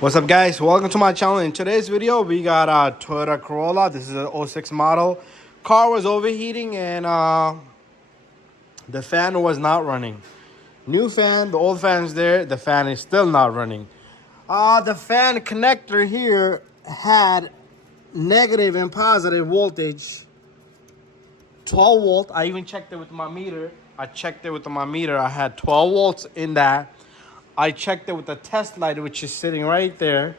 What's up, guys? Welcome to my channel. In today's video we got a Toyota Corolla. This is an '06 model. Car was overheating and the fan was not running. New fan, the old fan's there, the fan is still not running. The fan connector here had negative and positive voltage, 12 volt. I even checked it with my meter. I had 12 volts in that. I checked it with the test light, which is sitting right there.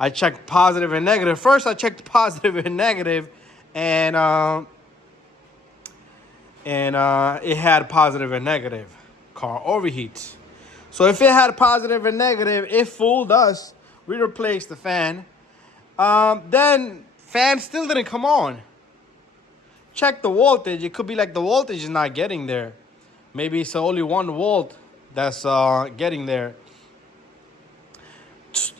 I checked positive and negative. First, I checked positive and negative, and it had positive and negative. Car overheats. So if it had positive and negative, it fooled us. We replaced the fan. Then fan still didn't come on. Check the voltage. It could be like the voltage is not getting there. Maybe it's only 1 volt that's getting there.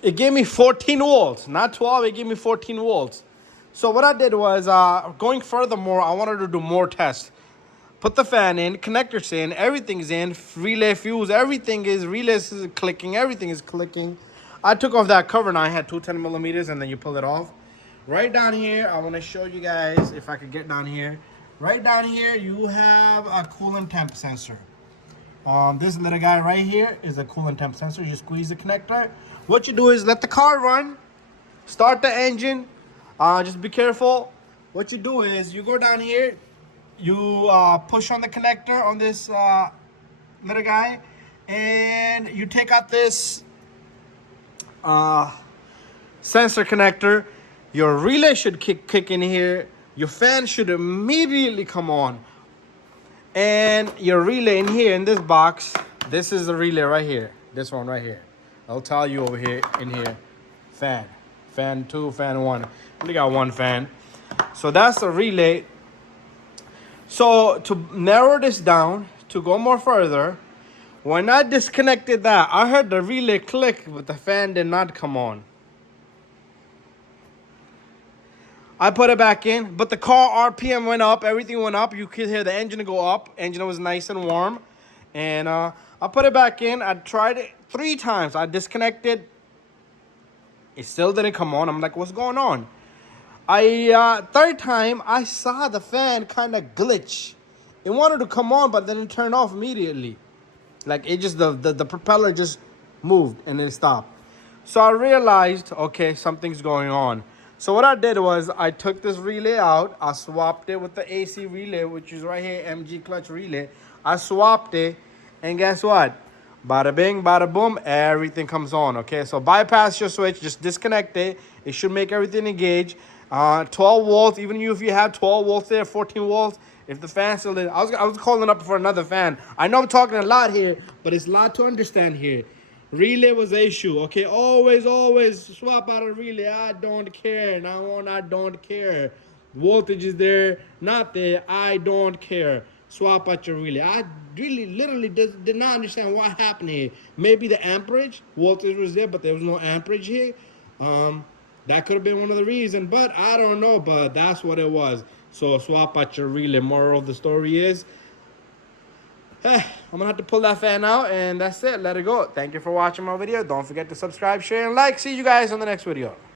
It gave me 14 volts, not 12. It gave me 14 volts. So what I did was, going furthermore, I wanted to do more tests. Put the fan in, connectors in, everything's in, relay fuse, everything is, relays is clicking, everything is clicking. I took off that cover. Now I had 2 10 millimeters, and then you pull it off. Right down here, I want to show you guys, if I could get down here. Right down here, you have a coolant temp sensor. This little guy right here is a coolant temp sensor. You squeeze the connector. What you do is let the car run, start the engine. Just be careful. What you do is you go down here, you push on the connector on this little guy, and you take out this sensor connector. Your relay should kick in here. Your fan should immediately come on. And your relay in here in this box, this is the relay right here. This one right here. I'll tell you over here in here. Fan 2, fan 1. We got 1 fan. So that's the relay. So to narrow this down, to go more further, when I disconnected that, I heard the relay click, but the fan did not come on. I put it back in, but the car RPM went up, everything went up. You could hear the engine go up. Engine was nice and warm. And I put it back in. I tried it 3 times. I disconnected. It still didn't come on. I'm like, what's going on? Third time, I saw the fan kind of glitch. It wanted to come on, but then it turned off immediately. Like it just, the propeller just moved and it stopped. So I realized, okay, something's going on. So what I did was I took this relay out. I swapped it with the AC relay, which is right here, MG clutch relay. I swapped it, and guess what? Bada bing, bada boom, everything comes on, okay? So bypass your switch, just disconnect it. It should make everything engage. 12 volts, even if you have 12 volts there, 14 volts, if the fan still is. I was calling up for another fan. I know I'm talking a lot here, but it's a lot to understand here. Relay was the issue, okay? Always swap out a relay. I don't care. I don't care. Voltage is there, not there. I don't care. Swap out your relay. I literally did not understand what happened here. Maybe the amperage, voltage was there, but there was no amperage here. That could have been one of the reasons, but I don't know. But that's what it was. So swap out your relay. Moral of the story is, I'm gonna have to pull that fan out, and that's it. Let it go. Thank you for watching my video. Don't forget to subscribe, share, and like. See you guys on the next video.